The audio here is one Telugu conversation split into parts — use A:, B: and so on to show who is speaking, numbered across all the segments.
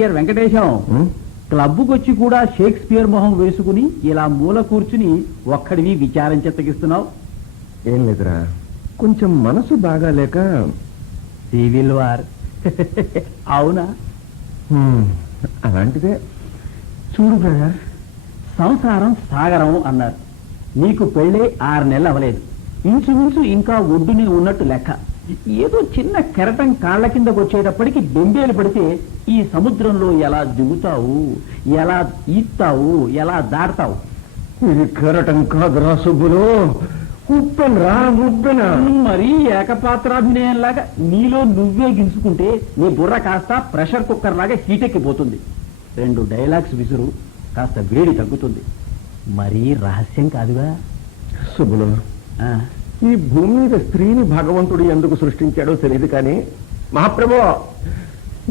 A: డియర్ వెంకటేశం? క్లబ్కి వచ్చి కూడా షేక్స్పియర్ మొహం వేసుకుని ఇలా మూల కూర్చుని ఒక్కడివి విచారం చెత్తగిస్తున్నావు.
B: ఏం లేదురా. కొంచెం మనసు బాగాలేక
A: సివిల్ వార్. అవునా?
B: అలాంటిదే. చూడు బ్రదర్.
A: సంసారం సాగరం అన్నారు. నీకు పెళ్ళే ఆరు నెలలు అవ్వలేదు. ఇంచుమించు ఇంకా ఒడ్డునే ఉన్నట్టు లెక్క. ఏదో చిన్న కెరటం కాళ్ళ కిందకు వచ్చేటప్పటికి బెంబేలు పడితే ఈ సముద్రంలో ఎలా దిగుతావు? ఎలా ఈత్తావు? ఎలా దాడతావు?
B: ఇది కెరటం కాదురా సుబ్బులు. ఉప్పెన్ రా ఉప్పెన
A: మరీ ఏకపాత్రాభినయంలాగా నీలో నువ్వే గించుకుంటే నీ బుర్ర కాస్త ప్రెషర్ కుక్కర్ లాగా హీటెక్కిపోతుంది రెండు డైలాగ్స్ విసురు కాస్త వేడి తగ్గుతుంది. మరీ రహస్యం కాదుగా.
B: సుబ్బులు ఈ భూమి మీద స్త్రీని భగవంతుడు ఎందుకు సృష్టించాడో తెలియదు కానీ మహాప్రభు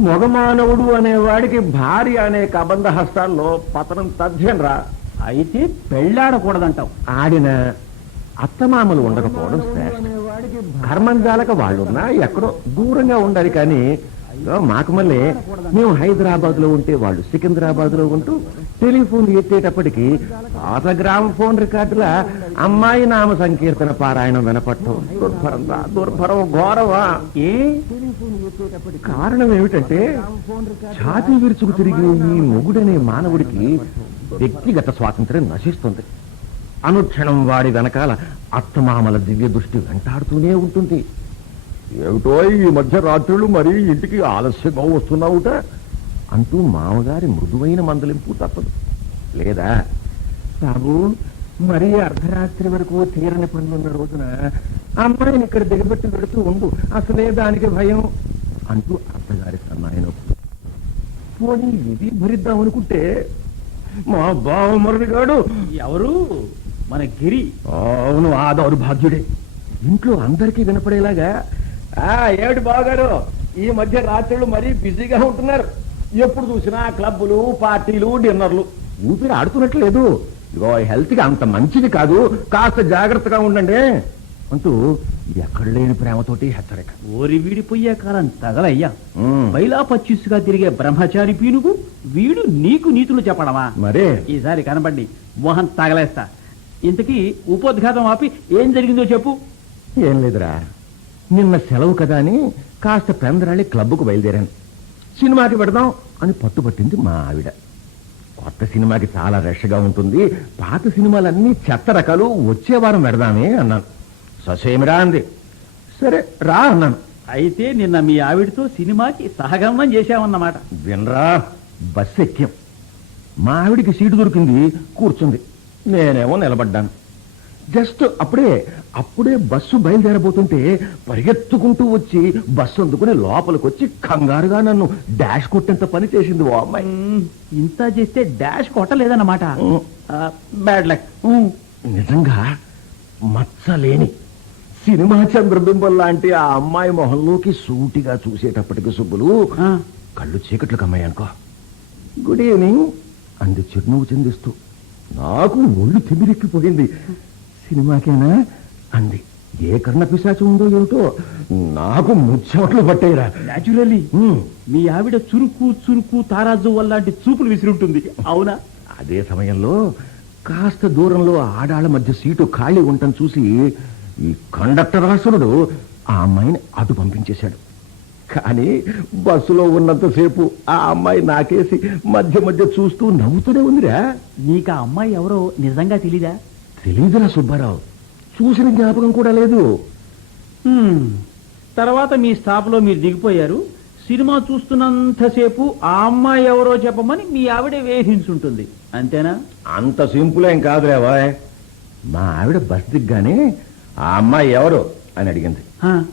B: మొగమానవుడు అనేవాడికి భార్య అనే కబంధ హస్తాల్లో పతనం తథ్యం రా
A: అయితే పెళ్ళాడకూడదంటావు.
B: ఆడిన అత్తమామలు ఉండకపోవడం శ్రేష్టం. కర్మంజాలక వాళ్ళున్నా ఎక్కడో దూరంగా ఉండాలి కానీ మాకు మళ్ళీ మేము హైదరాబాద్లో ఉంటే వాళ్ళు సికింద్రాబాద్లో ఉంటూ టెలిఫోన్ ఎత్తేటప్పటికి పాత గ్రామ ఫోన్ రికార్డుల అమ్మాయి నామ సంకీర్తన పారాయణం వినపట్టం దుర్భరం దుర్భరం ఘోరమా
A: ఏ?
B: కారణం ఏమిటంటే ఛాతీ విరుచుకు తిరిగి ఈ మొగుడనే మానవుడికి వ్యక్తిగత స్వాతంత్ర్యం నశిస్తుంది. అనుక్షణం వాడి వెనకాల అత్తమామల దివ్య దృష్టి వెంటాడుతూనే ఉంటుంది. ఏమిటో ఈ మధ్య రాత్రులు మరీ ఇంటికి ఆలస్యంగా వస్తున్నావుట అంటూ మామగారి మృదువైన మందలింపు తప్పదు. లేదా? బాబు మరీ అర్ధరాత్రి వరకు తీరని పనులున్న రోజున అమ్మాయిని ఇక్కడ దిగబెట్టి పెడుతూ ఉండు. అసలే దానికి భయం అంటూ అత్తగారి సన్నాయన పోనీ ఇది భరిద్దాం అనుకుంటే మా బావమరుడిగాడు
A: ఎవరు? మన గిరి.
B: అవును ఆ దౌర్భాగ్యుడే. ఇంట్లో అందరికీ వినపడేలాగా ఏమిటి బావగారు? ఈ మధ్య రాత్రులు మరీ బిజీగా ఉంటున్నారు. ఎప్పుడు చూసినా క్లబ్బులు పార్టీలు డిన్నర్లు. ఊపిరి ఆడుతున్నట్లేదు. ఇగో హెల్త్కి అంత మంచిది కాదు. కాస్త జాగ్రత్తగా ఉండండి. అంటూ ఎక్కడ లేని ప్రేమతోటి హెచ్చరిక.
A: ఓరి వీడిపోయే కాలం తగలయ్యా. బైలా పచ్చిస్సుగా తిరిగే బ్రహ్మచారి పీనుగు వీడు నీకు నీతులు చెప్పడమా?
B: మరే?
A: ఈసారి కనబడి మోహన్ తగలేస్తా. ఇంతకీ ఉపోద్ఘాతం ఆపి ఏం జరిగిందో చెప్పు.
B: ఏం లేదురా. నిన్న సెలవు కదా అని కాస్త పెందరాళి క్లబ్కు బయలుదేరాను. సినిమాకి పెడదాం అని పట్టుపట్టింది మా ఆవిడ. కొత్త సినిమాకి చాలా రష్గా ఉంటుంది. పాత సినిమాలన్నీ చెత్త రకాలు వచ్చే వారం పెడదామే అన్నాను. ససేమిరా అంది. సరే రా అన్నాను.
A: అయితే నిన్న మీ ఆవిడతో సినిమాకి సహగమనం చేశావన్నమాట
B: వినరా బస్సు ఎక్కాం. మా ఆవిడికి సీటు దొరికింది కూర్చుంది. నేనేమో నిలబడ్డాను. జస్ట్ అప్పుడే అప్పుడే బస్సు బయలుదేరబోతుంటే పరిగెత్తుకుంటూ వచ్చి బస్సు అందుకుని లోపలికి వచ్చి కంగారుగా నన్ను డాష్ కొట్టేంత పని చేసింది ఓ అమ్మాయి.
A: మ్మ్, ఇంత చేస్తే డాష్ కొట్టలేదన్నమాట. Bad luck.
B: నిజంగా మచ్చలేని సినిమా చంద్రబింబం లాంటి ఆ అమ్మాయి మొహంలోకి సూటిగా చూసేటప్పటికి సుబ్బులు కళ్ళు చీకట్లు కమ్మాయి అనుకో గుడ్ ఈవినింగ్ అంది చిరునవ్వు చెందిస్తూ. నాకు ఒళ్ళు తిమిరెక్కిపోయింది. సినిమాకేనా? అంది. ఏ కర్ణ పిశాచం ఉందో ఏమిటో నాకు ముచ్చమట్లు పట్టేరా
A: న్యాచురల్లీ మీ ఆవిడ చురుకు చురుకు తారాజు వల్లాంటి చూపులు విసిరుంటుంది అవునా?
B: అదే సమయంలో కాస్త దూరంలో ఆడాళ్ళ మధ్య సీటు ఖాళీ ఉండటం చూసి ఈ కండక్టర్ రాసురుడు ఆ అమ్మాయిని అటు పంపించేశాడు. కానీ బస్సులో ఉన్నంతసేపు ఆ అమ్మాయి నాకేసి మధ్య మధ్య చూస్తూ నవ్వుతూనే ఉందిరా.
A: నీకు ఆ అమ్మాయి ఎవరో నిజంగా తెలీదా?
B: తెలీదురా సుబ్బారావు. చూసిన జ్ఞాపకం కూడా లేదు.
A: తర్వాత మీ స్టాప్లో మీరు దిగిపోయారు. సినిమా చూస్తున్నంతసేపు ఆ అమ్మాయి ఎవరో చెప్పమని మీ ఆవిడ వేధించుంటుంది. అంతేనా?
B: అంత సింపుల్ ఏం కాదులేవా మా ఆవిడ బస్ దిగ్గానే ఆ అమ్మాయి ఎవరు అని అడిగింది.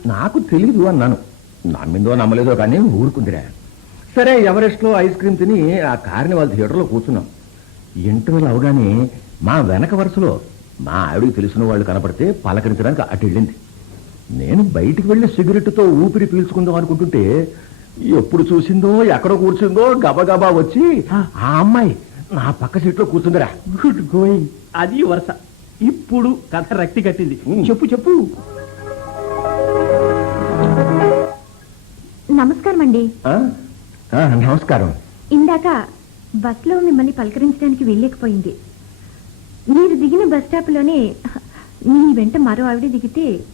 B: నాకు తెలీదు అన్నాను. నమ్మిందో నమ్మలేదో కానీ ఊరుకుందిరా. సరే ఎవరెస్ట్లో ఐస్ క్రీమ్ తిని ఆ కార్నివాల్ థియేటర్లో కూర్చున్నాం. ఇంటర్వెల్ అవగానే మా వెనక వరుసలో మా ఆవిడకి తెలిసిన వాళ్ళు కనపడితే పలకరించడానికి అటు వెళ్ళింది. నేను బయటికి వెళ్ళి సిగరెట్తో ఊపిరి పీల్చుకుందాం అనుకుంటుంటే ఎప్పుడు చూసిందో ఎక్కడ కూర్చుందో గబగబా వచ్చి ఆ. అమ్మాయి నా పక్క సీట్లో కూర్చుందిరా.
A: గుడ్ గోయింగ్ అది వరుస. ఇప్పుడు కథ రక్తి కట్టింది. చెప్పు చెప్పు.
C: నమస్కారం అండి.
B: నమస్కారం.
C: ఇందాక బస్లో మిమ్మల్ని పలకరించడానికి వెళ్ళలేకపోయింది. మీరు దిగిన బస్ స్టాప్లోనే మీ వెంట మరో ఆవిడ దిగితే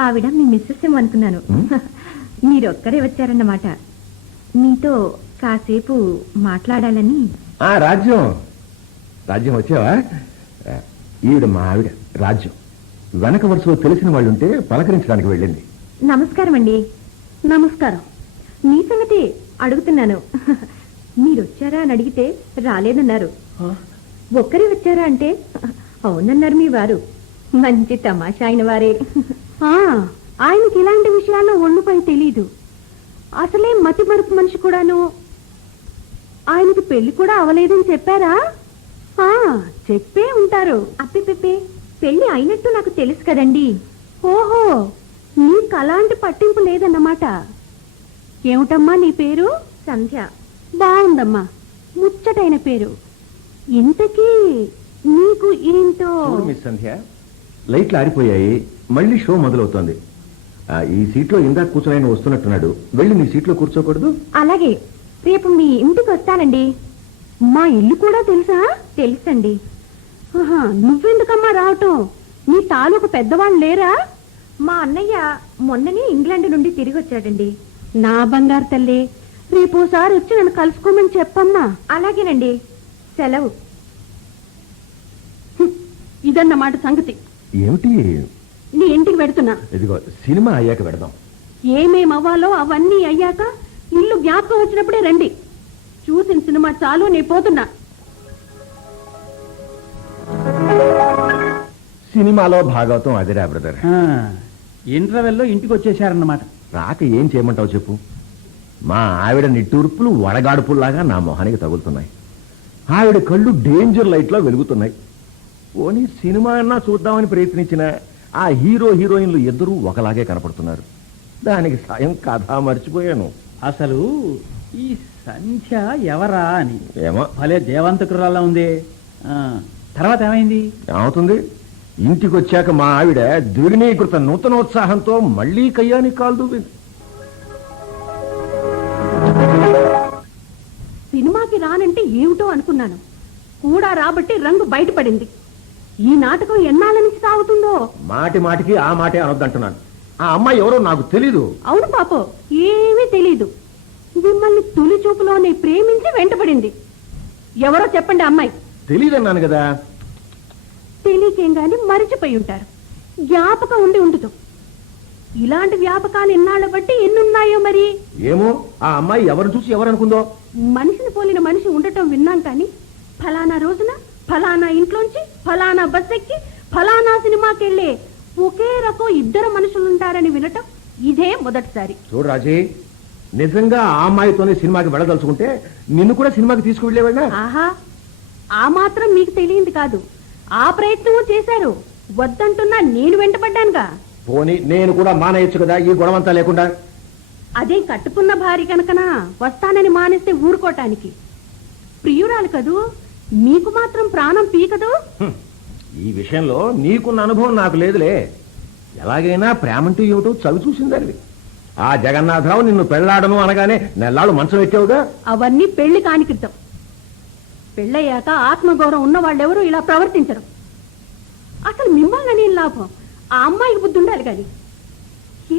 C: ఆవిడ మీ మిస్సెస్ ఏమో అనుకున్నాను? మీరు ఒక్కరే వచ్చారన్నమాట. మీతో కాసేపు మాట్లాడాలని.
B: ఆ రాజ్యం. రాజ్యం వచ్చావా? ఈవిడ మా ఆవిడ రాజ్యం. వెనక వరుసలో తెలిసిన వాళ్ళు ఉంటే పలకరించడానికి వెళ్ళింది.
C: నమస్కారం అండి. నమస్కారం. మీ సంగతి అడుగుతున్నాను. మీరు వచ్చారా అని అడిగితే రాలేదన్నారు. ఒక్కరే వచ్చారా అంటే? అవునన్నారు మీ వారు. మంచి తమాషా అయిన వారే. ఆయనకి ఇలాంటి విషయాల్లో ఒళ్ళుపై తెలీదు. అసలే మతి మరుపు మనిషి కూడాను. ఆయనకి పెళ్ళి కూడా అవలేదని చెప్పారా? ఆ, చెప్పే ఉంటారు. అప్పిపిప్పి పెళ్ళి అయినట్టు నాకు తెలుసు కదండి. ఓహో నీకు అలాంటి పట్టింపు లేదన్నమాట. ఏమిటమ్మా నీ పేరు? సంధ్య. బాగుందమ్మా ముచ్చటైన పేరు. ఇంతకీ నీకు
B: చూడు మిస్ సంధ్య లైట్లు ఆరిపోయాయి మళ్ళీ షో మొదలవుతోంది. ఆ, ఈ సీట్లో ఇందాక కూర్చొని వస్తున్నట్టున్నాడు. వెళ్ళి నీ సీట్లో కూర్చోకూడదు.
C: అలాగే రేపు మీ ఇంటికి వస్తానండి. మా ఇల్లు కూడా తెలుసా? తెలుసండి. ఆహా, నువ్వెందుకమ్మా రావటం? నీ తాలూకు పెద్దవాళ్ళు లేరా? మా అన్నయ్య మొన్ననే ఇంగ్లాండ్ నుండి తిరిగి వచ్చాడండి. నా బంగారు తల్లి రేపోసారి వచ్చి నన్ను కలుసుకోమని చెప్పమ్మా. అలాగేనండి. సెలవు. ఇదన్నమాట సంగతి.
B: ఏమిటి?
C: నీ ఇంటికి పెడుతున్నా
B: ఇదిగో సినిమా అయ్యాక పెడదాం
C: ఏమేం అవ్వాలో అవన్నీ అయ్యాక ఇల్లు జ్ఞాపకం వచ్చినప్పుడే రండి. చూసిన సినిమా చాలు నే పోతున్నా.
B: సినిమాలో భాగవతం అదిరా బ్రదర్.
A: ఇంటర్వెల్లో ఇంటికి వచ్చేసారన్నమాట
B: రాక ఏం చేయమంటావు చెప్పు? మా ఆవిడ నిట్టూర్పులు వడగాడుపుల్లాగా నా మొహానికి తగులుతున్నాయి. ఆవిడ కళ్ళు డేంజర్ లైట్లో వెలుగుతున్నాయి. పోనీ సినిమా అన్నా చూద్దామని ప్రయత్నించిన ఆ హీరో హీరోయిన్లు ఇద్దరూ ఒకలాగే కనపడుతున్నారు. దానికి సాయం కథ మర్చిపోయాను.
A: అసలు ఈ సంఖ్య ఎవరా అని.
B: ఏమో.
A: భలే దేవంతకురాల్లా ఉంది. ఆ, తర్వాత ఏమైంది?
B: ఏమవుతుంది? ఇంటికి వచ్చాక మా ఆవిడ ద్విగుణీకృత నూతనోత్సాహంతో మళ్ళీ కయ్యానికి కాలు దూవింది.
C: రానంటే ఏమిటో అనుకున్నాను. కూడా రాబట్టి రంగు బయటపడింది. ఈ నాటకం ఎన్నాళ్ళ నుంచి సాగుతుందో?
B: మాటి మాటికి ఆ మాటే అనొద్దంటున్నాను. ఆ అమ్మాయి ఎవరో నాకు తెలీదు.
C: అవును పాపో ఏమీ తెలీదు. మిమ్మల్ని తొలి చూపులోనే ప్రేమించి వెంటపడింది ఎవరో చెప్పండి అమ్మాయి.
B: తెలీదన్నాను కదా.
C: తెలియకేం గాని మరిచిపోయి ఉంటారు. జ్ఞాపకం ఉండి ఉండదు ఇలాంటి వ్యాపకాలు ఎన్నాళ్ళ బట్టి ఎన్నున్నాయో మరి?
B: ఏమో? ఆ అమ్మాయి ఎవరు చూసి ఎవరు అనుకుందో?
C: మనిషిని పోలిన మనిషి ఉండటం విన్నాం కానీ ఫలానా రోజున ఫలానా ఇంట్లోంచి ఫలానా బస్ ఎక్కి ఫలానా సినిమాకి వెళ్ళే ఒకే రకం ఇద్దరు మనుషులుంటారని వినటం ఇదే మొదటిసారి.
B: చూడు రాజీ నిజంగా ఆ అమ్మాయితోనే సినిమాకి వెళ్ళదలుచుకుంటే నిన్ను కూడా సినిమాకి తీసుకువెళ్ళేవాడినా
C: ఆహా ఆ మాత్రం మీకు తెలియంది కాదు. ఆ ప్రయత్నము చేశారు. వద్దంటున్నా నేను వెంటపడ్డానుగా.
B: పోనీ నేను కూడా మానేయచ్చు కదా ఈ గొడవంతా లేకుండా?
C: అదే కట్టుకున్న భార్య కనుకనా? వస్తానని మానేస్తే ఊరుకోటానికి. ప్రియురాలు కదూ? మీకు మాత్రం ప్రాణం పీకదు.
B: ఈ విషయంలో నీకున్న అనుభవం నాకు లేదులే. ఎలాగైనా ప్రేమంటూ ఏమిటో చవి చూసిందానివి. ఆ జగన్నాథరావు నిన్ను పెళ్ళాడను అనగానే నెల్లాళ్ళు మంచం ఎక్కావుగా?
C: అవన్నీ పెళ్ళి కాని క్రితం. పెళ్ళయ్యాక ఆత్మగౌరవం ఉన్న వాళ్ళెవరూ ఇలా ప్రవర్తించరు. అసలు మిమ్మల్ని నేను లాభం? ఆ అమ్మాయికి బుద్ధి ఉండాలి కానీ.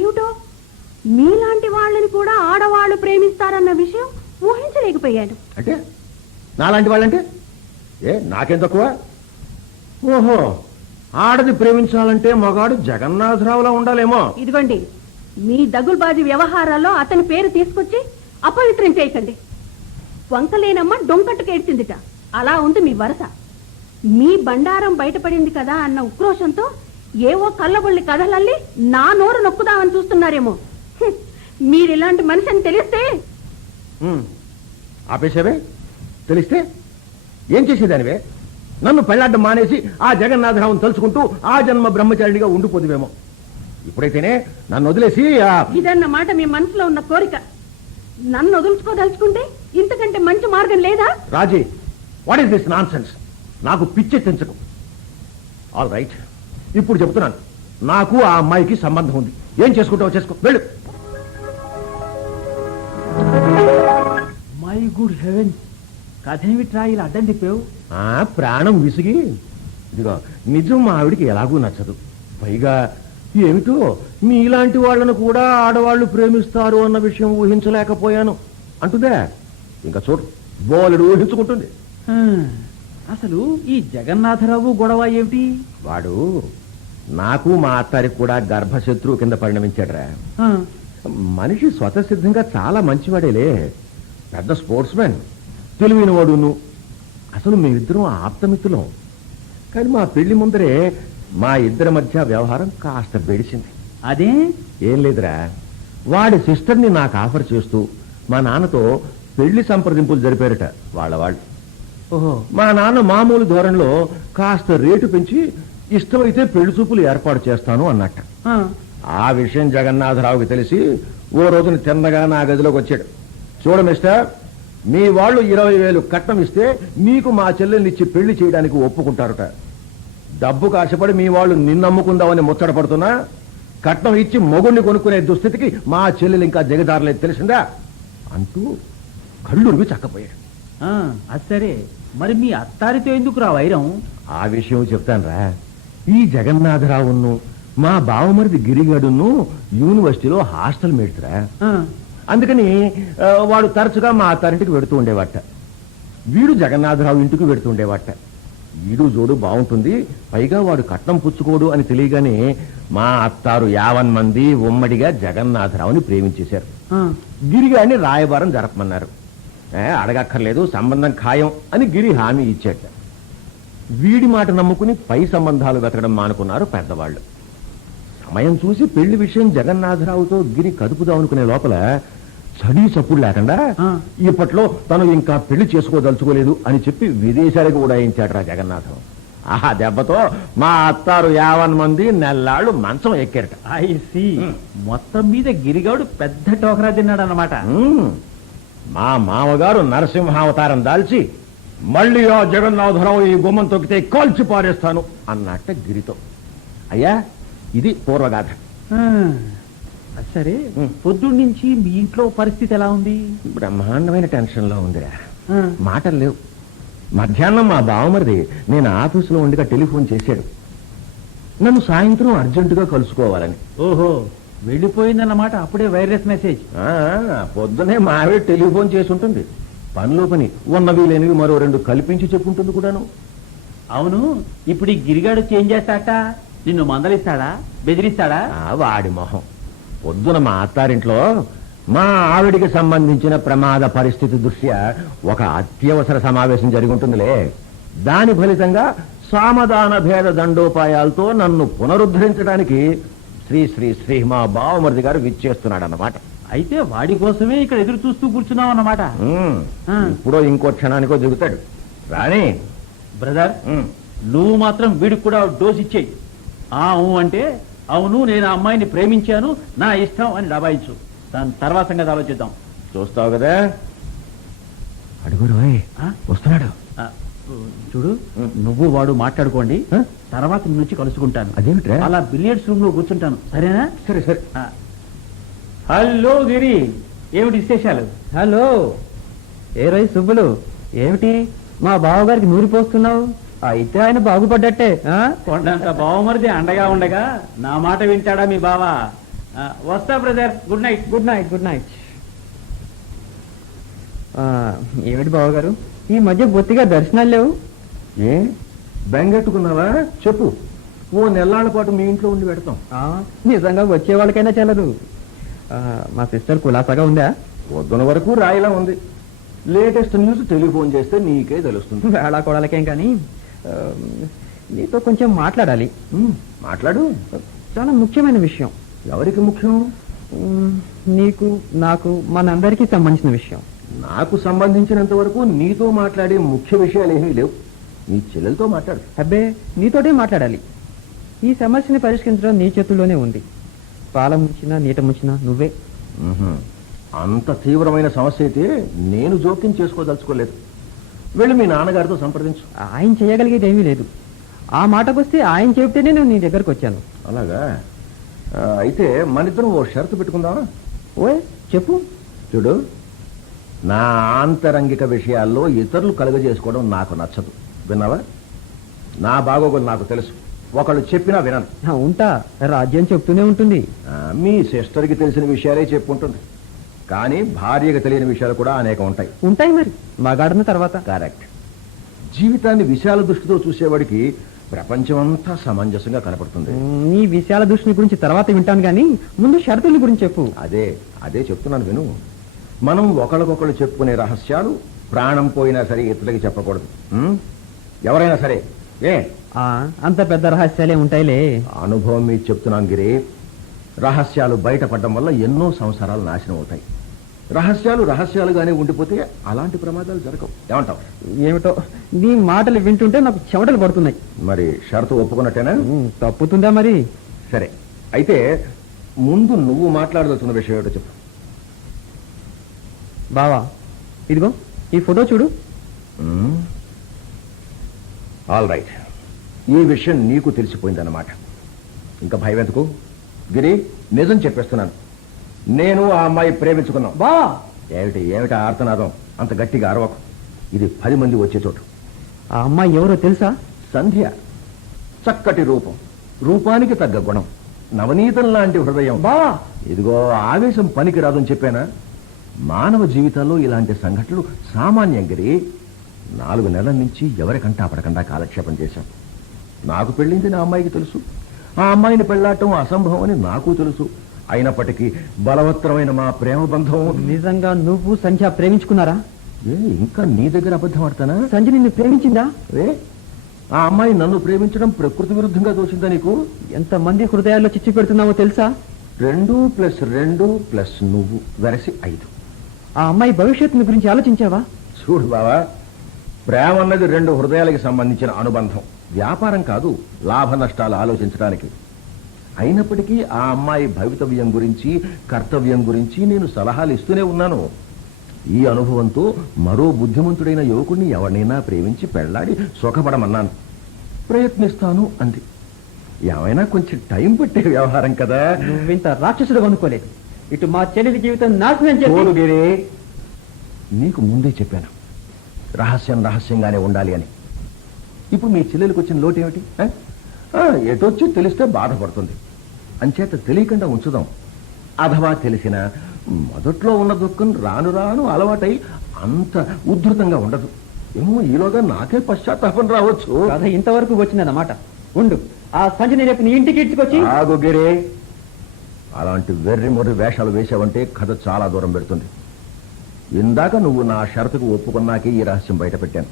C: ఏమిటో? మీలాంటి వాళ్ళని కూడా ఆడవాళ్ళు ప్రేమిస్తారన్న విషయం ఊహించలేకపోయాను.
B: అంటే? నాలాంటి వాళ్ళంటే? ఏ నాకేం తక్కువ? ఓహో ఆడది ప్రేమించాలంటే మగాడు జగన్నాథరావులా ఉండాలేమో.
C: ఇదిగోండి మీ దగుల్బాజీ వ్యవహారాల్లో అతని పేరు తీసుకొచ్చి అపవిత్రం చేయకండి వంకలేనమ్మ డొంకట్టుకు ఏడ్చిందిట. అలా ఉంది మీ వరస. మీ బండారం బయటపడింది కదా అన్న ఉక్రోషంతో ఏవో కళ్ళబొల్లి కథలల్లి నా నోరు నొక్కుదామని చూస్తున్నారేమో. మీరు ఇలాంటి మనిషి అని తెలిస్తే.
B: ఆపేసావే తెలిస్తే? ఏం చేసేదానివే? నన్ను పెళ్ళాడ్డం మానేసి ఆ జగన్నాథరావును తలుచుకుంటూ ఆ జన్మ బ్రహ్మచారిణిగా ఉండిపోదువేమో. ఇప్పుడైతేనే నన్ను వదిలేసి
C: ఇదన్నమాట మీ మనసులో ఉన్న కోరిక. నన్ను వదులుచుకోదలుచుకుంటే ఇంతకంటే మంచి మార్గం లేదా?
B: రాజీ వాట్ ఈస్ దిస్ నాన్ నాకు పిచ్చెత్తించకు. ఆల్ రైట్ ఇప్పుడు చెప్తున్నాను. నాకు ఆ అమ్మాయికి సంబంధం ఉంది. ఏం చేసుకుంటావో చేసుకో. వెళ్ళు.
A: మై గుడ్ హెవెన్ కథేమిట్రా ఇలా అడ్డం తిప్పావు?
B: ఆ ప్రాణం విసిగి. ఇదిగో నిజం మా ఆవిడికి ఎలాగూ నచ్చదు. పైగా ఏమిటో మీలాంటి వాళ్ళను కూడా ఆడవాళ్ళు ప్రేమిస్తారు అన్న విషయం ఊహించలేకపోయాను. అంటుందే ఇంకా చూడు బోలెడు ఊహించుకుంటుంది.
A: అసలు ఈ జగన్నాథరావు గొడవ ఏమిటి?
B: వాడు నాకు మా అత్తారికి కూడా గర్భశత్రువు కింద పరిణమించాడురా. మనిషి స్వతసిద్ధంగా చాలా మంచివాడేలే. పెద్ద స్పోర్ట్స్ మ్యాన్ తెలివైన వాడును అసలు మేమిద్దరం ఆప్తమిత్రులం. కానీ మా పెళ్ళి ముందరే మా ఇద్దరి మధ్య వ్యవహారం కాస్త బెడిసింది
A: అదే?
B: ఏం లేదురా. వాడి సిస్టర్ని నాకు ఆఫర్ చేస్తూ మా నాన్నతో పెళ్ళి సంప్రదింపులు జరిపారట వాళ్ళ వాళ్ళు.
A: ఓహో.
B: మా నాన్న మామూలు ధోరణిలో కాస్త రేటు పెంచి ఇష్టమైతే పెళ్ళి చూపులు ఏర్పాటు చేస్తాను అన్నట్ట.
A: ఆ,
B: ఆ విషయం జగన్నాథరావుకి తెలిసి ఓ రోజున తిన్నగా నా గదిలోకి వచ్చాడు. చూడ మిస్టర్ మీ వాళ్ళు ఇరవై వేలు కట్నం ఇస్తే మీకు మా చెల్లెల్ని ఇచ్చి పెళ్ళి చేయడానికి ఒప్పుకుంటారట. డబ్బు కాశపడి మీ వాళ్ళు నిన్నమ్ముకుందామని ముచ్చట పడుతున్నా కట్నం ఇచ్చి మొగుణ్ణి కొనుక్కునే దుస్థితికి మా చెల్లెలు ఇంకా జగదారలేదు తెలిసిందా? అంటూ కళ్ళురివి చక్కపోయాడు.
A: ఆ, అది సరే. మరి మీ అత్తారితో ఎందుకు రా వైరం?
B: ఆ విషయం చెప్తానురా. ఈ జగన్నాథరావును మా బావమరిది గిరిగడును యూనివర్సిటీలో హాస్టల్ మేడ్తురా
A: ఆ,
B: అందుకని వాడు తరచుగా మా అత్తారింటికి వెడుతూ ఉండేవాట. వీడు జగన్నాథరావు ఇంటికి వెడుతూ ఉండేవాట. వీడు జోడు బాగుంటుంది పైగా వాడు కట్నం పుచ్చుకోడు అని తెలియగానే మా అత్తారు యావన్ మంది ఉమ్మడిగా జగన్నాథరావుని ప్రేమించేశారు.
A: ఆ,
B: గిరిగాడిని రాయబారం జరపమన్నారు. అడగక్కర్లేదు సంబంధం ఖాయం అని గిరి హామీ ఇచ్చాట. వీడి మాట నమ్ముకుని పై సంబంధాలు వెతకడం మానుకున్నారు పెద్దవాళ్ళు. సమయం చూసి పెళ్ళి విషయం జగన్నాథరావుతో గిరి కదుపుదామనుకునే లోపల చడి చప్పుడు లేకుండా. ఇప్పట్లో తను ఇంకా పెళ్ళి చేసుకోదలుచుకోలేదు అని చెప్పి విదేశాలకు ఉడాయించాడు రా జగన్నాథం. ఆ దెబ్బతో మా అత్తారు యావన్ మంది నెల్లాళ్ళు మంచం ఎక్కారట.
A: I C. మొత్తం మీద గిరిగాడు పెద్ద టోకరా తిన్నాడు అన్నమాట
B: మ్మ్. మా మామగారు నరసింహావతారం దాల్చి మళ్ళీ ఆ జగన్నాథరావు ఈ గుమ్మం తొక్కితే కాల్చి పారేస్తాను అన్నట్ట గిరితో. అయ్యా ఇది పూర్వగాథ.
A: సరే. పొద్దున్న నుంచి మీ ఇంట్లో పరిస్థితి ఎలా ఉంది?
B: బ్రహ్మాండమైన టెన్షన్లో ఉందిరా మాటలు లేవు. మధ్యాహ్నం మా బావమరిది నేను ఆఫీసులో ఉండగా టెలిఫోన్ చేశాడు. నన్ను సాయంత్రం అర్జెంటుగా కలుసుకోవాలని.
A: ఓహో వెళ్ళిపోయిందన్నమాట అప్పుడే వైరస్ మెసేజ్.
B: ఆ, పొద్దునే మా ఆవిడ టెలిఫోన్ చేసి ఉంటుంది పనిలో పని ఉన్నవి లేనివి మరో రెండు కల్పించి చెప్పుంటుంది కూడాను.
A: అవును ఇప్పుడు ఈ గిరిగాడు చేంజ్ చేస్తాట నిన్ను మందలిస్తాడా? బెదిరిస్తాడా?
B: వాడి మొహం. పొద్దున మా అత్తారింట్లో మా ఆవిడికి సంబంధించిన ప్రమాద పరిస్థితి దృష్ట్యా ఒక అత్యవసర సమావేశం జరిగి ఉంటుందిలే దాని ఫలితంగా సామధాన భేద దండోపాయాలతో నన్ను పునరుద్ధరించడానికి శ్రీ శ్రీ శ్రీ మా బావమరిది గారు విచ్చేస్తున్నాడు అన్నమాట
A: అయితే వాడి కోసమే ఇక్కడ ఎదురు చూస్తూ కూర్చున్నావు అన్నమాట.
B: ఇప్పుడో ఇంకో క్షణానికో దిగుతాడు. రాణి.
A: బ్రదర్ నువ్వు మాత్రం వీడికి కూడా డోస్ ఇచ్చేయి. ఆ అంటే అవును నేను ఆ అమ్మాయిని ప్రేమించాను నా ఇష్టం అని డబాయించు దాని తర్వాత సంగతి ఆలోచిద్దాం.
B: చూస్తావు కదా? అడుగు రోయ్
A: ఆ?
B: వస్తున్నాడు.
A: చూడు. నువ్వు వాడు మాట్లాడుకోండి? తర్వాత నుంచి కలుసుకుంటాను.
B: అదేమిట్రా?
A: అలా బిలియర్డ్స్ రూమ్లో కూర్చుంటాను. సరేనా?
B: సరే సరే.
A: హలో గిరి. ఏమిటి విశేషాలు?
D: హలో. ఏ రై సుబ్బులు? ఏమిటి? మా బావగారికి నూరి పోస్తున్నావు అయితే ఆయన బాగుపడ్డట్టే. ఆ?
A: కొండంత బావమరిది అండగా ఉండగా నా మాట వింటాడా మీ బావ? వస్తా brother. Good night
D: good night good night ఆ, ఏమిటి బావగారు? ఈ మధ్య బొత్తిగా దర్శనాలు లేవు?
B: ఏ? బెంగెట్టుకున్నావా? చెప్పు. ఓ నెల్లాళ్ళ పాటు మీ ఇంట్లో ఉండి పెడతాం.
D: ఆ, నిజంగా వచ్చే వాళ్ళకైనా చెల్లదు. ఆ, మా సిస్టర్ కులాసాగా ఉందా?
B: పొద్దున వరకు రాయిలా ఉంది. లేటెస్ట్ న్యూస్ టెలిఫోన్ చేస్తే నీకే తెలుస్తుంది.
D: వేళా కొడాలకేం కానీ? నీతో కొంచెం మాట్లాడాలి.
B: మాట్లాడు.
D: చాలా ముఖ్యమైన విషయం.
B: ఎవరికి ముఖ్యం?
D: నీకు నాకు మనందరికీ సంబంధించిన విషయం.
B: నాకు సంబంధించినంత వరకు నీతో మాట్లాడే ముఖ్య విషయాలు ఏమీ లేవు. నీ చెల్లెలతో మాట్లాడు.
D: అబ్బే నీతోటే మాట్లాడాలి. ఈ సమస్యని పరిష్కరించడం నీ చేతుల్లోనే ఉంది. పాల ముంచినా నీట ముంచినా నువ్వే.
B: అంత తీవ్రమైన సమస్య అయితే నేను జోక్యం చేసుకోదలుచుకోలేదు. వెళ్ళి మీ నాన్నగారితో సంప్రదించు.
D: ఆయన చేయగలిగేది ఏమీ లేదు. ఆ మాటకొస్తే ఆయన చెబితేనే నేను నీ దగ్గరకు వచ్చాను.
B: అలాగా? ఆ, అయితే మనిద్దరం ఓ షరతు పెట్టుకుందామా?
D: ఓయ్ చెప్పు.
B: చూడు నా ఆంతరంగిక విషయాల్లో ఇతరులు కలుగజేసుకోవడం నాకు నచ్చదు. విన్నావా? నా బాగోగులు నాకు తెలుసు. ఒకళ్ళు చెప్పినా వినను.
D: ఉంటా రాజ్యం చెప్తూనే ఉంటుంది.
B: ఆ, మీ సిస్టర్కి తెలిసిన విషయాలే చెప్పుంటుంది. కానీ భార్యకు తెలియని విషయాలు కూడా అనేకం ఉంటాయి.
D: ఉంటాయి మరి. మగాడిన తర్వాత?
B: కరెక్ట్ జీవితాన్ని విశాల దృష్టితో చూసేవాడికి ప్రపంచమంతా సమంజసంగా కనపడుతుంది.
D: నీ విషయాల దృష్టిని గురించి తర్వాత వింటాను గానీ ముందు షరతుల గురించి చెప్పు.
B: అదే అదే చెప్తున్నాను విను. మనం ఒకళ్ళకొకళ్ళు చెప్పుకునే రహస్యాలు ప్రాణం పోయినా సరే ఇతరులకి చెప్పకూడదు. ఉం? ఎవరైనా సరే ఏ?
D: ఆ అంత పెద్ద రహస్యాలే ఉంటాయిలే.
B: అనుభవం మీద చెప్తున్నాను గిరి. రహస్యాలు బయటపడడం వల్ల ఎన్నో సంసారాలు నాశనం అవుతాయి. రహస్యాలు రహస్యాలుగానే ఉండిపోతే అలాంటి ప్రమాదాలు జరగవు. ఏమంటావు?
D: ఏమిటో? నీ మాటలు వింటుంటే నాకు చెమటలు పడుతున్నాయి.
B: మరి షరతు ఒప్పుకున్నట్టేనా?
D: తప్పుతుందా మరి?
B: సరే. అయితే ముందు నువ్వు మాట్లాడదలుచుకున్న విషయం ఏమిటో చెప్పు.
D: బావా ఇదిగో ఈ ఫోటో చూడు.
B: All right. ఈ విషయం నీకు తెలిసిపోయిందన్నమాట. ఇంకా భయం ఎందుకు గిరి నిజం చెప్పేస్తున్నాను. నేను ఆ అమ్మాయి ప్రేమించుకున్నాం.
D: బావా
B: ఏమిటి ఏమిటి ఆర్తనాదం? అంత గట్టిగా అరవకు. ఇది పది మంది వచ్చే చోటు.
D: ఆ అమ్మాయి ఎవరో తెలుసా?
B: సంధ్య. చక్కటి రూపం. రూపానికి తగ్గ గుణం. నవనీతం లాంటి హృదయం.
D: బావా
B: ఇదిగో ఆవేశం పనికి రాదని చెప్పానా? మానవ జీవితాల్లో ఇలాంటి సంఘటనలు సామాన్యం గిరి. నాలుగు నెలల నుంచి ఎవరికంటా పడకుండా కాలక్షేపం చేశాం. నాకు పెళ్ళింది నా అమ్మాయికి తెలుసు. ఆ అమ్మాయిని పెళ్ళాటం అసంభవం అని నాకు తెలుసు. అయినప్పటికీ బలవత్తరమైన మా ప్రేమ బంధం.
D: నిజంగా నువ్వు సంధ్య ప్రేమించుకున్నారా?
B: ఏ ఇంకా నీ దగ్గర అబద్ధం ఆడతానా?
D: సంధ్య నిన్ను ప్రేమించిందా?
B: ఏ ఆ అమ్మాయి నన్ను ప్రేమించడం ప్రకృతి విరుద్ధంగా తోచిందా నీకు?
D: ఎంత మంది హృదయాల్లో చిచ్చు పెడుతున్నావో తెలుసా?
B: రెండు ప్లస్ రెండు ప్లస్ నువ్వు వెరసి ఐదు.
D: ఆ అమ్మాయి భవిష్యత్తుని గురించి ఆలోచించావా?
B: చూడు బావా ప్రేమ అన్నది రెండు హృదయాలకి సంబంధించిన అనుబంధం. వ్యాపారం కాదు లాభ నష్టాలు ఆలోచించడానికి. అయినప్పటికీ ఆ అమ్మాయి భవితవ్యం గురించి కర్తవ్యం గురించి నేను సలహాలు ఇస్తూనే ఉన్నాను. ఈ అనుభవంతో మరో బుద్ధిమంతుడైన యువకుడిని ఎవరినైనా ప్రేమించి పెళ్ళాడి సుఖపడమన్నాను. ప్రయత్నిస్తాను అంది. ఏమైనా కొంచెం టైం పట్టే వ్యవహారం కదా.
D: నువ్వింత రాక్షసుడు అనుకోలేదు. ఇటు మా చెల్లెలి జీవితం నాశనం చేసి
B: నీకు ముందే చెప్పాను. రహస్యం రహస్యంగానే ఉండాలి అని. ఇప్పుడు మీ చెల్లెలకు వచ్చిన లోటు ఏమిటి ఎటొచ్చి తెలిస్తే బాధపడుతుంది. అంచేత తెలియకుండా ఉంచుదాం. అథవా తెలిసిన మొదట్లో ఉన్న దుఃఖం రాను రాను అలవాటై అంత ఉద్ధృతంగా ఉండదు. ఏమో ఈలోగా నాకే పశ్చాత్తాపం రావచ్చు.
D: కథ ఇంతవరకు వచ్చిందన్నమాట. ఉండు. ఆ సంజని రేపు నీ ఇంటికి ఇడ్చుకొచ్చి
B: ఆగుగిరే అలాంటి వెర్రి మొర్రి వేషాలు వేశావంటే కథ చాలా దూరం పెడుతుంది. ఇందాక నువ్వు నా షరతుకు ఒప్పుకున్నాకే ఈ రహస్యం బయట పెట్టాను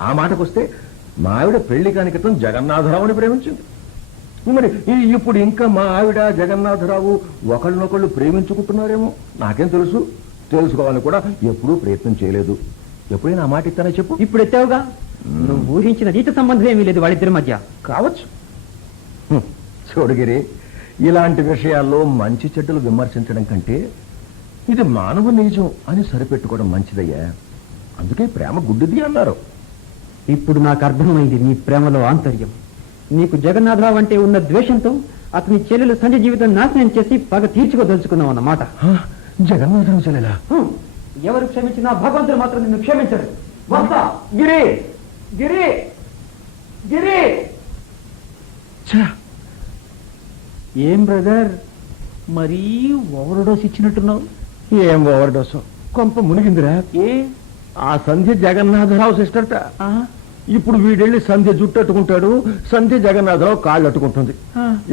B: ఆ మాటకొస్తే మా ఆవిడ పెళ్ళి కాని క్రితం జగన్నాథరావుని ప్రేమించింది. మరి ఇప్పుడు ఇంకా మా ఆవిడ జగన్నాథరావు ఒకళ్ళనొకళ్ళు ప్రేమించుకుంటున్నారేమో నాకేం తెలుసు? తెలుసుకోవాలని కూడా ఎప్పుడూ ప్రయత్నం చేయలేదు. ఎప్పుడైనా ఆ మాట ఇస్తానా చెప్పు.
D: ఇప్పుడు ఎత్తావుగా? నువ్వు ఊహించిన నీతి సంబంధం ఏమీ లేదు వాళ్ళిద్దరి మధ్య.
B: కావచ్చు. చూడగిరి ఇలాంటి విషయాల్లో మంచి చెడ్డలు విమర్శించడం కంటే ఇది మానవ నిజం అని సరిపెట్టుకోవడం మంచిదయ్యా. అందుకే ప్రేమ గుడ్డిది అన్నారు.
D: ఇప్పుడు నాకు అర్థమైంది నీ ప్రేమలో ఆంతర్యం. నీకు జగన్నాథరావు అంటే ఉన్న ద్వేషంతో అతని చెల్లెలు సంజయ్ జీవితం నాశనం చేసి పగ తీర్చుకోదలుచుకున్నావు అన్నమాట.
B: హ, జగన్నాథం చెల్లెలా.
D: ఎవరు క్షమించినా భగవంతుడు మాత్రం నిన్ను క్షమించడు. వస్తా. గిరి గిరి గిరి.
A: ఏం బ్రదర్? మరీ ఓవర్ డోస్ ఇచ్చినట్టున్నావు?
B: ఏం ఓవర్ డోసు కొంప మునిగిందిరా.
A: ఏ?
B: ఆ సంధ్య జగన్నాథరావు సిస్టర్ట.
A: ఆ,
B: ఇప్పుడు వీడెళ్ళి సంధ్య జుట్టు అట్టుకుంటాడు సంధ్య జగన్నాథరావు కాళ్ళు అట్టుకుంటుంది.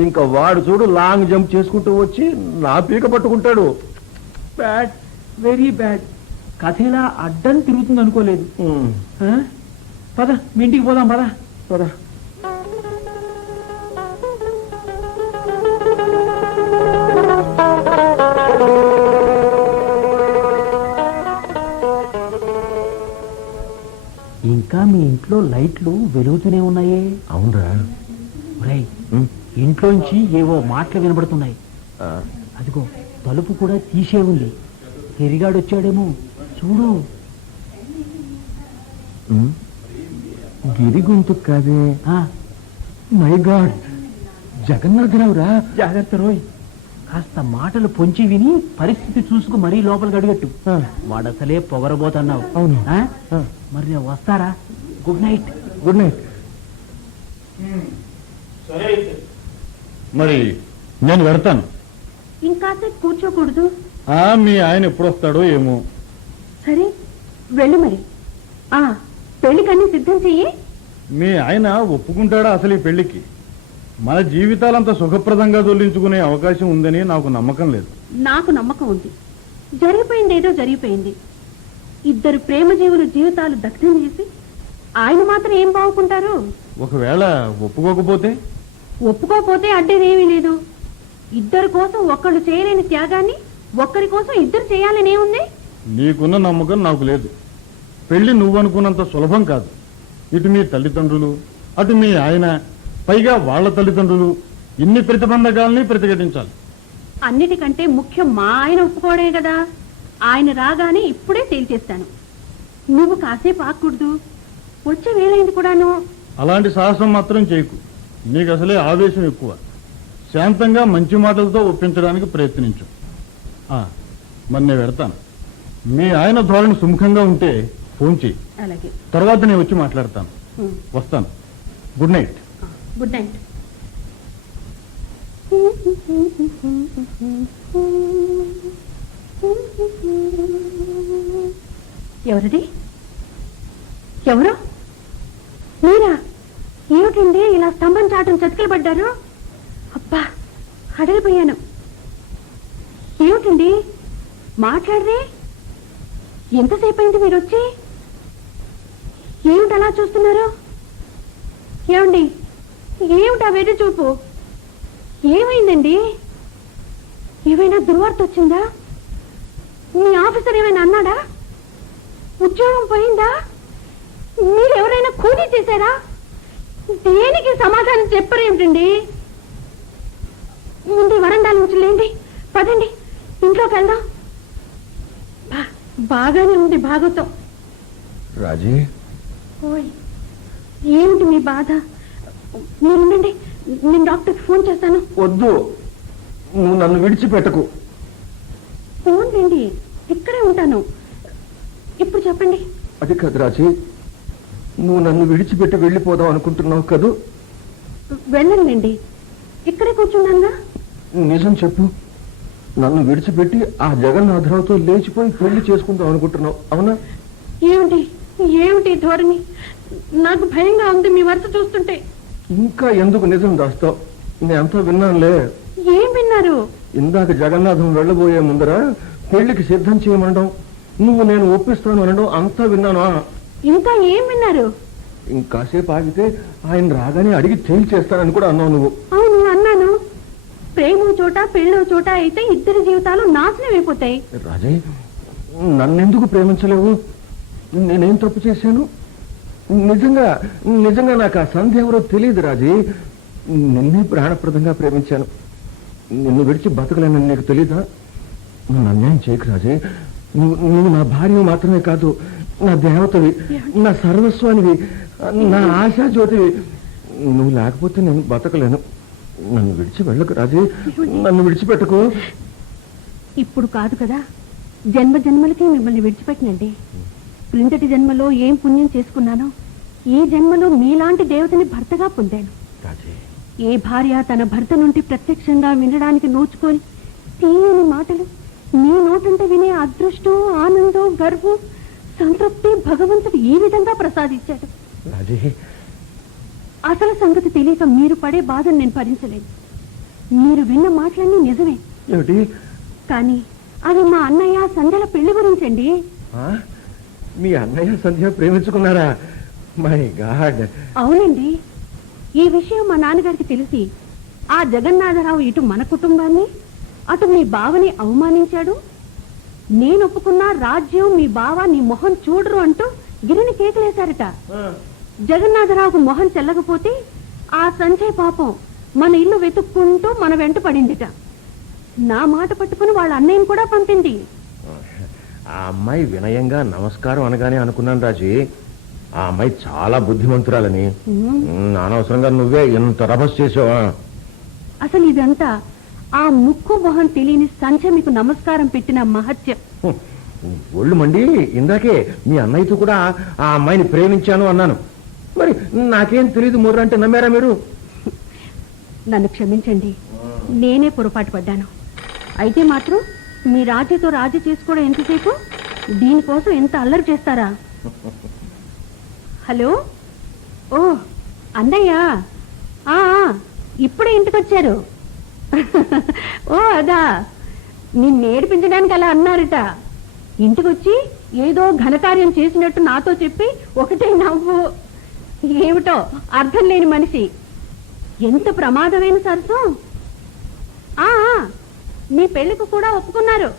B: ఇంకా వాడు చూడు లాంగ్ జంప్ చేసుకుంటూ వచ్చి నా పీక పట్టుకుంటాడు.
A: Bad very bad. కథ ఇలా అడ్డం తిరుగుతుంది అనుకోలేదు? పద మీ ఇంటికి పోదాం పద.
B: పద.
A: ఇంకా మీ ఇంట్లో లైట్లు వెలుగుతూనే ఉన్నాయే?
B: అవునరా.
A: ఒరేయ్ ఇంట్లోంచి ఏవో మాటలు వినబడుతున్నాయి. అదిగో తలుపు కూడా తీసే ఉంది. తిరిగాడు వచ్చాడేమో. చూడు.
B: గిరి గొంతు కాదే. My god. జగన్నాథరావురా.
A: జాగ్రత్త రోయ్. కాస్త మాటలు పొంచి విని పరిస్థితి చూసుకు మరీ లోపలికి అడుగట్టు వాడు అసలే పొగరబోతున్నావు.
B: అవును.
A: మరి నేను వస్తారా? గుడ్ నైట్
B: గుడ్ నైట్
E: మరి నేను పెడతాను
C: ఇంకాసేపు కూర్చోకూడదు.
E: ఆ మీ ఆయన ఎప్పుడు వస్తాడో ఏమో.
C: సరే వెళ్ళు మరి. ఆ పెళ్ళికన్నీ సిద్ధం చెయ్యి.
E: మీ ఆయన ఒప్పుకుంటాడా అసలు ఈ పెళ్ళికి? మన జీవితాలంత సుఖప్రదంగా దొల్లించుకునే అవకాశం ఉందని నాకు నమ్మకం లేదు.
C: నాకు నమ్మకం ఉంది. జరిగిపోయింది ఏదో జరిగిపోయింది. ఇద్దరు ప్రేమ జీవుల జీవితాలు దగ్ధం చేసి ఆయన మాత్రం ఏం బాగుకుంటారు?
E: ఒకవేళ ఒప్పుకోకపోతే?
C: ఒప్పుకోపోతే అడ్డేదేమీ లేదు. ఇద్దరి కోసం ఒక్కళ్ళు చేయలేని త్యాగాన్ని ఒక్కరి కోసం ఇద్దరు చేయాలనే ఉంది
E: నీకున్న నమ్మకం నాకు లేదు. పెళ్ళి నువ్వనుకున్నంత సులభం కాదు. ఇటు మీ తల్లిదండ్రులు అటు మీ ఆయన పైగా వాళ్ళ తల్లిదండ్రులు ఇన్ని ప్రతిబంధకాలని ప్రతిఘటించాలి.
C: అన్నిటికంటే ముఖ్యం మా ఆయన ఒప్పుకోవడే కదా. ఆయన రాగానే ఇప్పుడే తేల్చేస్తాను నువ్వు కాసేపు ఆకూడదు వచ్చే వేలైంది కూడాను.
E: అలాంటి సాహసం మాత్రం చేయకు. నీకు అసలే ఆవేశం ఎక్కువ. శాంతంగా మంచి మాటలతో ఒప్పించడానికి ప్రయత్నించు. ఆ, మరి నేను పెడతాను మీ ఆయన ధోరణి సుముఖంగా ఉంటే ఫోన్ చేయి.
C: అలాగే.
E: తర్వాత నేను వచ్చి మాట్లాడతాను. వస్తాను. Good night.
C: గుడ్ నైట్ ఎవరిది? ఎవరు? మీరా? ఏమిటండి ఇలా స్తంభం చాటం చతికిలు పడ్డారు? అబ్బా అడలిపోయాను. ఏమిటండి? మాట్లాడరే? ఎంతసేపు అయింది మీరు వచ్చి ఏమిటి అలా చూస్తున్నారు? ఏమండి? ఏమిటా వెర్రి చూపు? ఏమైందండి? ఏమైనా దుర్వార్త వచ్చిందా? మీ ఆఫీసర్ ఏమైనా అన్నాడా? ఉద్యోగం పోయిందా? మీరు ఎవరైనా కూలీ చేశారా? దేనికి సమాధానం చెప్పరేమిటండి ముందు వరండాల నుంచి లేండి పదండి ఇంట్లోకి వెళ్దాం. బా- బాగానే ఉంది భాగవతం.
B: రాజీ?
C: ఓయ్ ఏమిటి మీ బాధ? మీరుండండి నేను డాక్టర్కి ఫోన్ చేస్తాను.
B: వద్దు. నువ్వు నన్ను విడిచిపెట్టకు.
C: ఫోన్ రండి ఇక్కడే ఉంటాను. ఇప్పుడు చెప్పండి.
B: అది కాదు రాజీ. నువ్వు నన్ను విడిచిపెట్టి వెళ్ళిపోదాం అనుకుంటున్నావు కదూ?
C: వెళ్ళండి. ఇక్కడే కూర్చున్నానుగా.
B: నిజం చెప్పు. నన్ను విడిచిపెట్టి ఆ జగన్నాథరావుతో లేచిపోయి పెళ్ళి చేసుకుందాం అనుకుంటున్నావు. అవునా?
C: ఏమిటి? ఏమిటి ధోరణి? నాకు భయంగా ఉంది మీ వరుస చూస్తుంటే.
B: ఇంకా ఎందుకు నిజం దాస్తావు నేనంతా విన్నానులే.
C: ఏం విన్నారు?
B: ఇందాక జగన్నాథం వెళ్ళబోయే ముందర పెళ్ళికి సిద్ధం చేయమనడం నువ్వు నేను ఒప్పిస్తాను అనడం అంతా విన్నాను?
C: ఇంకా ఏం విన్నారు?
B: ఇంకాసేపు ఆగితే ఆయన రాగానే అడిగి తేల్చేస్తానని కూడా అన్నావు నువ్వు.
C: అవును అన్నాను. ప్రేమ చోట పెళ్ళో చోట అయితే ఇద్దరి జీవితాలు నాశనం అయిపోతాయి.
B: రాజయ్ నన్నెందుకు ప్రేమించలేవు? నేనేం తప్పు చేశాను? నిజంగా నిజంగా నాకు ఆ సంధ్య ఎవరో తెలియదు రాజీ. నిన్నే ప్రాణప్రదంగా ప్రేమించాను. నిన్ను విడిచి బతకలేనని నీకు తెలీదా? నన్ను అన్యాయం చేయకు రాజే. నువ్వు నువ్వు నా భార్య మాత్రమే కాదు నా దేవతవి నా సర్వస్వానివి నా ఆశా జ్యోతివి నువ్వు లేకపోతే నేను బతకలేను. నన్ను విడిచి వెళ్ళకు రాజీ. నన్ను విడిచిపెట్టకు.
C: ఇప్పుడు కాదు కదా. జన్మ జన్మలకి మిమ్మల్ని విడిచిపెట్టనండి. క్రిందటి జన్మలో ఏం పుణ్యం చేసుకున్నానో ఈ జన్మలో మీలాంటి దేవతని భర్తగా పొందాను. ఏ భార్య తన భర్త నుండి ప్రత్యక్షంగా వినడానికి నోచుకొని తీయని మాటలు మీ నోటంట వినే అదృష్టం ఆనందం గర్వం సంతృప్తి భగవంతుడు ఈ విధంగా ప్రసాదించాడు. అసలు సంగతి తెలియక మీరు పడే బాధను నేను భరించలేను. మీరు విన్న మాటలన్నీ నిజమే. కానీ అది మా అన్నయ్య సంధ్యల పెళ్ళి గురించండి?
B: మీ అన్నయ్య సంధ్య ప్రేమించుకున్నారా? My God.
C: అవునండి. ఈ విషయం మా నాన్నగారికి తెలిసి ఆ జగన్నాథరావు ఇటు మన కుటుంబాన్ని అటు మీ బావని అవమానించాడు. నేను ఒప్పుకున్న రాజ్యం మీ బావ నీ మొహం చూడరు అంటూ గిరిని కేకలేశారట. జగన్నాథరావుకు మొహం చెల్లకపోతే ఆ సంజయ్ పాపం మన ఇల్లు వెతుక్కుంటూ మన వెంట పడిందిట. నా మాట పట్టుకుని వాళ్ళ అన్నయ్యని కూడా పంపింది.
B: ఆ అమ్మాయి వినయంగా నమస్కారం అనగానే అనుకున్నాను రాజీ. ఆ అమ్మాయి చాలా బుద్ధిమంతురాలని.
C: ఉమ్,
B: అనవసరంగా నువ్వే ఎంత రభస్ చేసావా?
C: అసలు ఇదంతా ఆ ముక్కు మొహం తెలియని సంధ్య మీకు నమస్కారం పెట్టిన మహత్యం.
B: హ్మ్. ఒళ్ళు మండి ఇందాకే మీ అన్నయ్యతో కూడా ఆ అమ్మాయిని ప్రేమించాను అన్నాను. మరి నాకేం తెలియదు ముర్ర అంటే నమ్మారా మీరు?
C: నన్ను క్షమించండి. నేనే పొరపాటు పడ్డాను. అయితే మాత్రం మీ రాజీతో రాజీ చేసుకోవడం ఎంతసేపు? దీనికోసం ఎంత అల్లరి చేస్తారా? హలో? ఓ అన్నయ్య. ఆ, ఇప్పుడే ఇంటికి వచ్చారు ఓ అదా. నిన్ను ఏడిపించడానికి అలా అన్నారట. ఇంటికొచ్చి ఏదో ఘనకార్యం చేసినట్టు నాతో చెప్పి ఒకటే నవ్వు. ఏమిటో అర్థం లేని మనిషి. ఎంత ప్రమాదమైన సరసం. ఆ ఆ, మీ పెళ్ళికి కూడా ఒప్పుకున్నారు.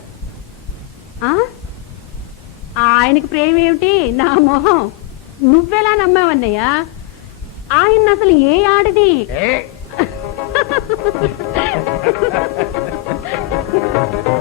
C: ఆ? ఆయనకి ప్రేమ ఏమిటి? నా మొహం. నువ్వెలా నమ్మావన్నయ్యా ఆయన అసలు ఏ ఆడది?
B: ఏ?